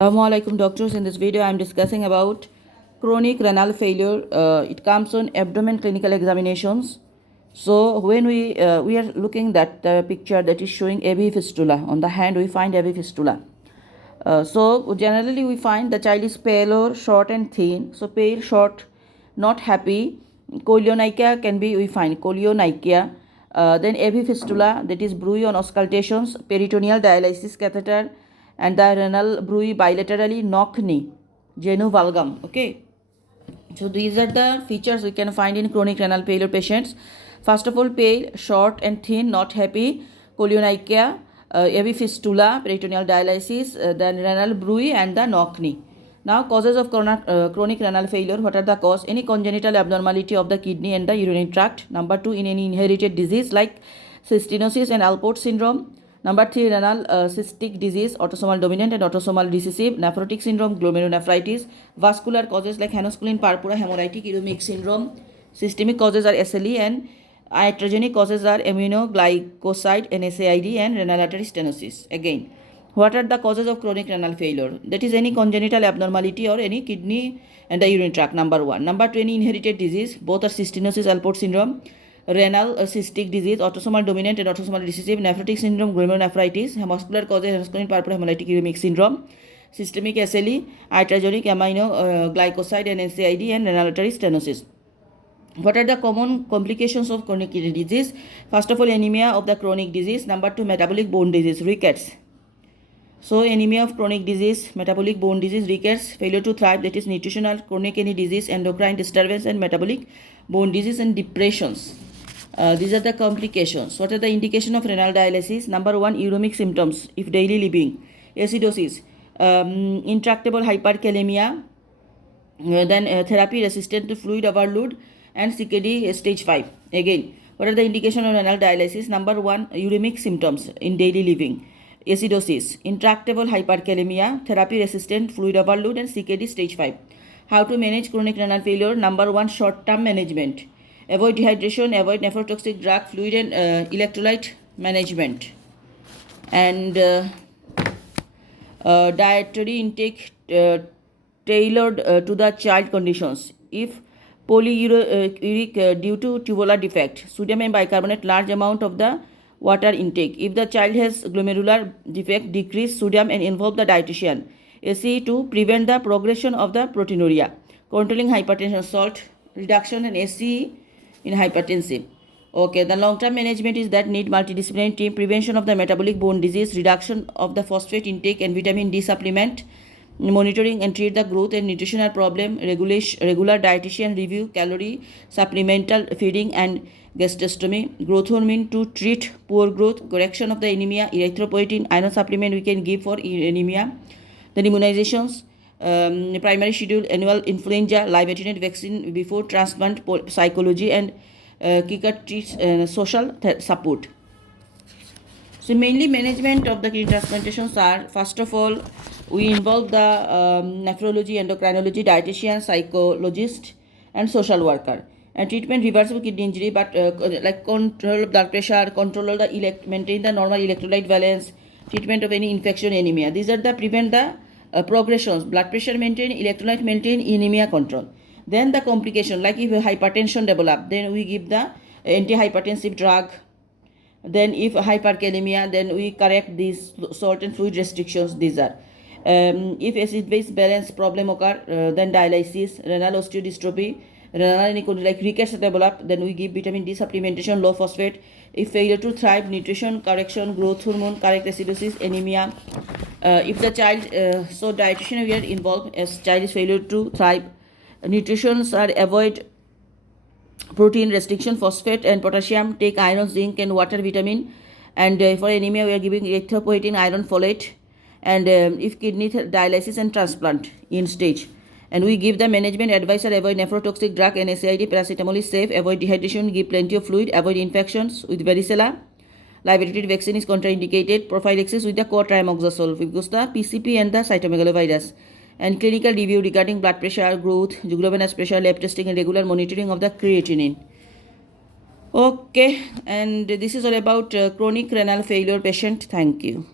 Assalamualaikum doctors. In this video I am discussing about chronic renal failure. It comes on abdomen clinical examinations. So when we are looking at the picture that is showing AV fistula on the hand, we find AV fistula. So generally we find the child is pale or short and thin. So pale, short, not happy. Cholionicia can be, we find cholionicia. Then AV fistula, that is bruit on auscultations, peritoneal dialysis catheter, and the renal bruit bilaterally knock knee, genu valgum. Okay. So these are the features we can find in chronic renal failure patients. First of all, pale, short and thin, not happy, cholionicia, AV fistula, peritoneal dialysis, then renal bruit and the knock knee. Now, causes of chronic renal failure. What are the cause? Any congenital abnormality of the kidney and the urinary tract. Number 2, in any inherited disease like cystinosis and Alport syndrome. Number 3, renal cystic disease, autosomal dominant and autosomal recessive, nephrotic syndrome, glomerulonephritis. Vascular causes like anosculin purpura, hemorrhagic uremic syndrome. Systemic causes are SLE, and iatrogenic causes are aminoglycoside, NSAID, and renal artery stenosis. Again, what are the causes of chronic renal failure? That is any congenital abnormality or any kidney and the urinary tract. Number 1. Number 2, any inherited disease. Both are cystinosis, Alport syndrome, renal cystic disease, autosomal dominant and autosomal recessive, nephrotic syndrome, glomerulonephritis. Muscular causes anosculin purpura, hemorrhagic uremic syndrome. Systemic SLE, iatrogenic aminoglycoside, NSAID, and renal artery stenosis. What are the common complications of chronic kidney disease? First of all, anemia of the chronic disease. Number 2, metabolic bone disease, rickets. So anemia of chronic disease, metabolic bone disease, rickets, failure to thrive, that is nutritional, chronic kidney disease, endocrine disturbance, and metabolic bone disease, and depressions. These are the complications. What are the indication of renal dialysis? Number 1, uremic symptoms if daily living, acidosis, intractable hyperkalemia, then therapy resistant to fluid overload, and CKD stage 5. Again, what are the indication of renal dialysis? Number 1, uremic symptoms in daily living, acidosis, intractable hyperkalemia, therapy resistant fluid overload, and CKD stage 5. How to manage chronic renal failure? Number 1, short term management. Avoid dehydration, avoid nephrotoxic drug, fluid and electrolyte management. And dietary intake tailored to the child conditions. If polyuric due to tubular defect, sodium and bicarbonate large amount of the water intake. If the child has glomerular defect, decrease sodium and involve the dietitian. ACE to prevent the progression of the proteinuria. Controlling hypertension, salt reduction, and ACE in hypertensive. Okay, the long-term management is that need multidisciplinary team, prevention of the metabolic bone disease, reduction of the phosphate intake and vitamin D supplement, monitoring and treat the growth and nutritional problem, regular dietitian review, calorie supplemental feeding and gastrostomy, growth hormone to treat poor growth, correction of the anemia, erythropoietin, iron supplement we can give for anemia, then immunizations, primary schedule, annual influenza, live attenuate vaccine before transplant, psychology, and kicker treats social support. So mainly management of the kidney transplantations are, first of all, we involve the nephrology, endocrinology, dietitian, psychologist, and social worker. And treatment, reversible kidney injury, but like control blood pressure, control maintain the normal electrolyte balance, treatment of any infection, anemia. These are the prevent the progressions, blood pressure maintain, electrolyte maintain, anemia control. Then the complication, like if hypertension develop, then we give the antihypertensive drug. Then if hyperkalemia, then we correct these salt and fluid restrictions. These are if acid-base balance problem occur, then dialysis, renal osteodystrophy, renal like rickets develop, then we give vitamin D supplementation, low phosphate. If failure to thrive, nutrition correction, growth hormone, correct acidosis, anemia. If the child, so dietitian we are involved as child is failure to thrive. Nutritions are avoid protein restriction, phosphate and potassium, take iron, zinc and water, vitamin. And for anemia we are giving erythropoietin, iron, folate. And if kidney dialysis and transplant in stage. And we give the management advice or avoid nephrotoxic drug, NSAID, paracetamol is safe, avoid dehydration, give plenty of fluid, avoid infections with varicella. Live attenuate vaccine is contraindicated. Prophylaxis with the cotrimoxazole because the PCP and the cytomegalovirus. And clinical review regarding blood pressure, growth, jugular pressure, lab testing, and regular monitoring of the creatinine. Okay, and this is all about chronic renal failure patient. Thank you.